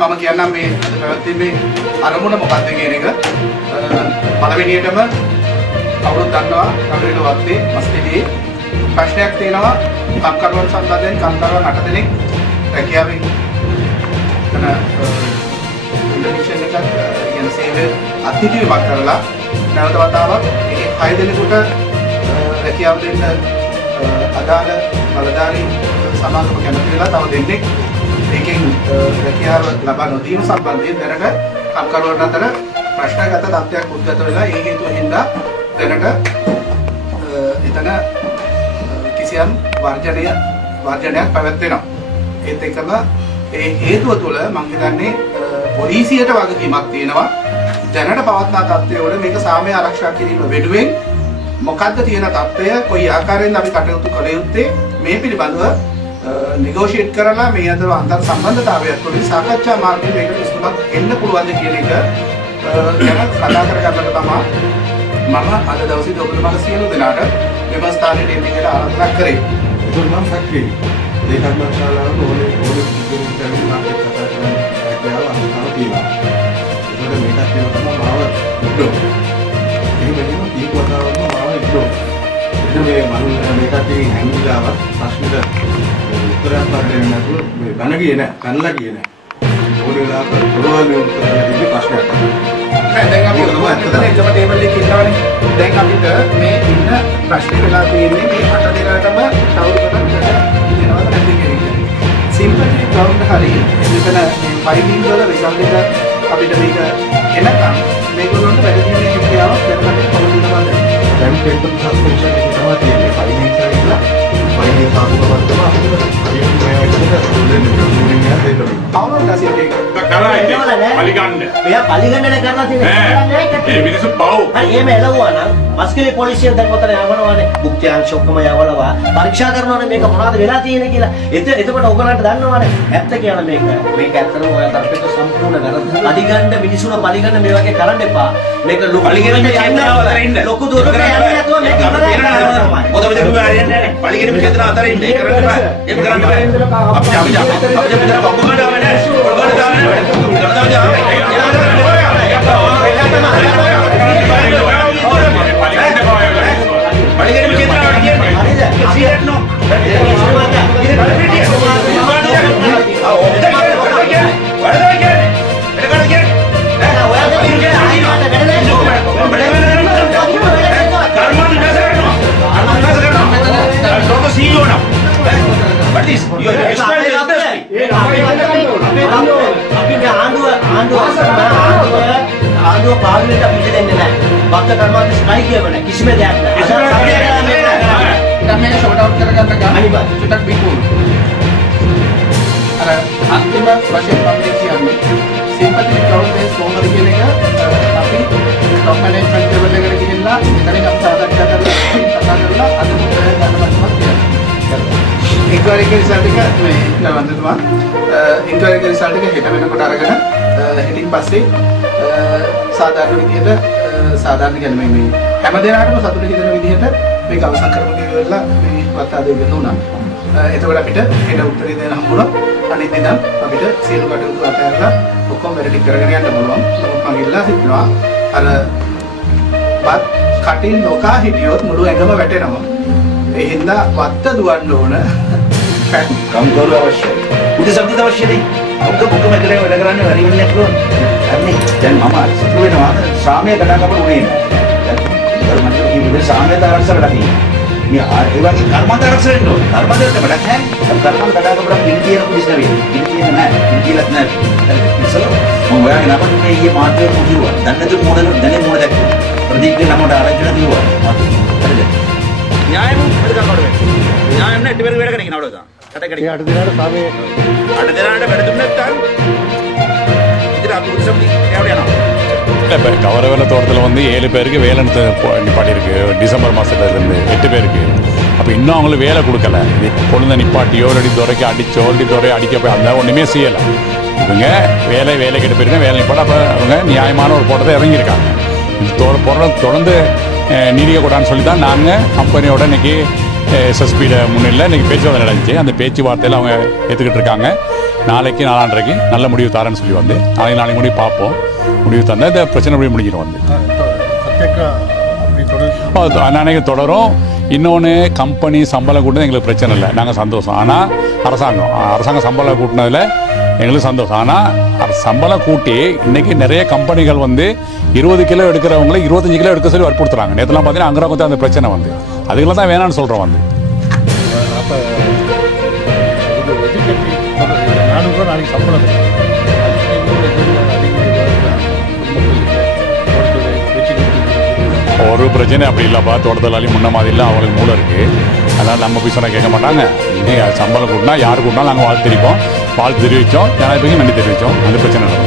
මම කියන්නම් මේ අද පැවැත්වීමේ අරමුණ මොකක්ද කියන එක. පළවෙනියටම කවුරුත් දන්නවා කවුරුද වත්තේ මස්තිදී ප්‍රශ්නයක් තියෙනවා කම්කරුවන් සම්බන්ධයෙන් කම්කරුවන් 8 දෙනෙක් රැකියාවෙන් කරන ඉන්ඩෝනේෂියන් එකක් කියන සේවය අත්හිටුවීමක් කරලා නැවත වතාවක් ඒ 6 දෙනෙකුට රැකියාව දෙන්න අදාළ බලධාරී සමාගම කැමති වෙලා තව දෙන්නෙක් ඒකෙන් රැකියාව ලබා නොදීම සම්බන්ධයෙන් දැනට කම්කරුවන් අතර ප්‍රශ්නගත තත්ත්වයක් උද්ගත වෙලා ඒ හේතුව හින්දා දැනට එතන කිසියම් වර්ජනයක් පැවැත්වෙනවා. ඒත් එකම ඒ හේතුව තුළ මම හිතන්නේ පොලිසියට වගකීමක් තියෙනවා. දැනට පවත්නා තත්ත්වය වල මේක සාමය ආරක්ෂා කිරීම වෙනුවෙන් මොකද්ද තියෙන තත්ත්වය කොයි ආකාරයෙන්ද අපි කටයුතු කළ යුත්තේ මේ පිළිබඳව නෙගෝෂিয়েට් කරලා මේ අතර අන්තර් සම්බන්ධතාවයක් තුළින් සාකච්ඡා මාර්ගයෙන් මේකට විසඳුමක් එන්න පුළුවන්ද කියන එක ගැන කතා කරගන්නට තමයි මම අද දවසේ ඔබතුමාලා සියලු දෙනාට මෙම ස්ථානයේ එන්න කියලා ආරාධනා කරේ. ඒක මම සක්‍රිය. ඒ කර්මශාලාව ඕනේ විද්‍යාලේ මාර්ගයක් කතා කරන හැකියාව අනිවාර්යව තියෙනවා. ඒකට මේකත් තියෙනවා තමයි මාව ඉක්ලෝ. ඒ වෙනම කීප වතාවක්ම මාව ඉක්ලෝ. එතන මේ මම මේකත් තියෙන හැංගිලාවක් ප්‍රශ්නෙට උත්තරයක් දෙන්න නැතුව මේ ගණ ගියේ නැහැ. කන්නලා ගියේ නැහැ. ඕනේ වෙලාවක පොළොවේ උත්තර දෙන්න ප්‍රශ්නයක් තමයි. දැන් අපි ඔතන එකම ටේබල් එකේ ඉන්නවනේ. දැන් අපිට මේ ඉන්න ප්‍රශ්නේ වෙලා තියෙන්නේ මේ 8 දෙනාටම තවදුරටත් දෙනවද නැද්ද කියන එක. සිම්පලි ග්‍රවුන්ඩ් හරි එතන ෆයිලින් වල රිසල්ට් එක අපිට මේක එනකම් මේගොල්ලන්ට වැඩිමේ හැකියාවක් දැනගන්න කොහොමද දැන් පේපර් සස්පෙන්ෂන් එක තමයි තියෙන්නේ. ෆයිලින් සයිඩ්ලා ෆයිලින් සාධුකමක් තමයි අපිට හරියට මේකට දෙන්න. අවුරුද්ද දැසියට කරලා පලිගන්න. මෙයා පලිගන්නනේ කරලා තියෙන්නේ. මේ මිනිස්සු පව්. හරි එහෙම එළවුවා නම් මස්කලේ පොලිසිය දැන් ඔතන යවනවානේ. මුක්තිංශ ඔක්කොම යවලවා පරීක්ෂා කරනවානේ මේක මොනවද වෙලා තියෙන්නේ කියලා. එතකොට ඔයගලන්ට දන්නවනේ. ඇත්ත කියන මේක ඇත්තටම ඔය තරපෙට සම්පූර්ණ වැරද්ද. පලිගන්න මිනිසුන පලිගන්න මේ වගේ කරන්න එපා. මේක ලොකු පලිගන්න යන්න ලොකු දුරට යන්නේ නැතුව මේක ඉවරයි. මොකද මේ හරියන්නේ නැහැ. පලිගන්න මෙතන අතර ඉන්නේ කරන්න බෑ. ඒක කරන්න බෑ. අපි මෙතන බොක්කමඩ ආවේ නැහැ. ඔයගොල්ලෝ ආණ්ඩුව පාර්ලිමේන්ත පිට දෙන්නේ නැහැ. බක්ක කර්මාන්ත ස්ට්‍රයික් කියවන්නේ කිසිම දෙයක් නැහැ. දැන් මේක ෂෝට් අවුට් කරගන්න ගන්න. අනිවාර්යයෙන්. චුට්ටක් බිකුල්. අර අන්තිම වශයෙන් මම කියන්නේ සිම්පති ග්‍රවුන්ඩ් ස්කෝමර් කියන එක අපි টপ මැනේජ්මන්ට් ලෙවල් එකට ගිහිල්ලා එතනින් අපි සාකච්ඡා කරලා අද මොකද ගන්නවද කියලා. ඉන්ක්වයරි එකේ රිසල්ට් එක මේ නවන්දතුමා ඉන්ක්වයරි එකේ රිසල්ට් එක හෙට වෙනකොට අරගෙන හෙටින් පස්සේ සාධාරණ විදිහට සාධාරණ කියන්නේ මේ හැම දෙනාටම සතුට හිතෙන විදිහට මේක අවසන් කරමු කියලා මේ වතාවේ වෙනුණා. එතකොට අපිට හෙට උත්තරේ දෙන්න හම්බුණා. අනිත් දින අපිට සියලු කටයුතු අතහැරලා ඔක්කොම වැඩ ටික කරගෙන යන්න පුළුවන්. මම ඉල්ලා සිටිනවා අර වත් කටින් නොකා හිටියොත් මුළු ඇඟම වැටෙනවා. ඒ හින්දා වත්ත දුවන්න ඕන. කම්කරු අවශ්‍යයි. උදේ සම්පූර්ණ අවශ්‍යයි. ඔක්කොම එකලේ වැඩ කරන්නේ වැඩි වෙන්නේ නැතුව. හරි. දැන් මම සිතු වෙනවා සාමය කඩා කපන උනේ නෑ. දැන් මම කිව්වේ සාමය දාර්ශනික දකින්න. මේ ඒ වගේ කර්මන්ත ආරක්ෂා වෙන්න ඕනේ. කර්මන්තයට වැඩක් නැහැ. කර්මන්ත කඩා කපලා පිළි කියන පුලිස් නෙවෙයි. පිළි කියන නෑ. පිළි කියලාත් නෑ. ඉතින් මම ඔයාගේ නමට මේ ඊයේ මාත්‍රේ කිව්වා. දැන් නැතු මොඩල දැනේ මොඩ දැක්කේ. ප්‍රදීප්ගේ නමට ආරංචිලා කිව්වා. හරිද? න්‍යායම වැඩ කරනවා. න්‍යායම නැටි වැඩ කරගෙන ඉන්න අවුලද? කටකඩ. ඒ 8 දිනකට සාමයේ 8 දිනකට වැඩ දුන්නේ නැත්නම් ඉතින් අපි උත්සවදී එයාට යනවා. இப்போ கவரவேல தோட்டத்தில் வந்து 7 பேருக்கு வேலை நிப்பாட்டியிருக்கு டிசம்பர் மாதத்துலேருந்து 8 பேருக்கு. அப்போ இன்னும் அவங்களுக்கு வேலை கொடுக்கல. கொழுந்த நிப்பாட்டியோ இல்லாட்டி துறைக்கு அடிச்சோ இல்லாட்டி துறை அடிக்க போய் அந்த ஒன்றுமே செய்யலை. இவங்க வேலை கெட்டு போயிருக்கேன் வேலை நிப்பாட்ட அப்போ அவங்க நியாயமான ஒரு போட்டத்தை இறங்கியிருக்காங்க. இது தொடர்ந்து நீடிக்கக்கூடாதுன்னு சொல்லி தான் நாங்கள் கம்பெனியோட இன்றைக்கி எஸ்எஸ்பியோட முன்னிலையில் இன்றைக்கி பேச்சுவார்த்தை நடந்துச்சு. அந்த பேச்சுவார்த்தையில் அவங்க ஏற்றுக்கிட்டு இருக்காங்க. நாளைக்கு நாளான்றைக்கு நல்ல முடிவு தரேன்னு சொல்லி வந்து நாளைக்கு முடிவு பார்ப்போம். முடிவு தந்தால் இந்த பிரச்சனை முடிவு முடிஞ்சிடும் வந்து அன்னைக்கு தொடரும். இன்னொன்று கம்பெனி சம்பளம் கூட்டினது எங்களுக்கு பிரச்சனை இல்லை, நாங்கள் சந்தோஷம். ஆனால் அரசாங்கம் சம்பளம் கூட்டினதில் எங்களுக்கு சந்தோஷம். ஆனால் சம்பளம் கூட்டி இன்றைக்கி நிறைய கம்பெனிகள் வந்து 20 கிலோ எடுக்கிறவங்கள 25 கிலோ எடுக்க சொல்லி வற்புறுத்துறாங்க. நேற்றுலாம் பார்த்தீங்கன்னா அங்கே அந்த பிரச்சனை வந்து அதுக்கெல்லாம் தான் வேணான்னு சொல்கிறோம் வந்து. அப்போ எதிர்கட்சி 400 ரூபா நாளைக்கு சம்பளம் ஒரு பிரச்சனை அப்படி இல்லைப்பா. தோட்டத்தொழிலாளி முன்ன மாதிரி இல்லை, அவங்களுக்கு மூளை இருக்குது. அதனால் நம்ம போய் சொன்னால் கேட்க மாட்டாங்க. சம்பளம் கூட்டினா யார் கூட்டினாலும் நாங்கள் வாழ்த்து தெரிவிப்போம். வாழ்த்து தெரிவித்தோம், ஜனாதிபதிக்கு நன்றி தெரிவித்தோம். அந்த பிரச்சனை நடக்கும்.